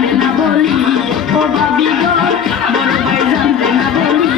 জানতে না বলি ও ভাবি গো বড় ভাই জানতে না বলি।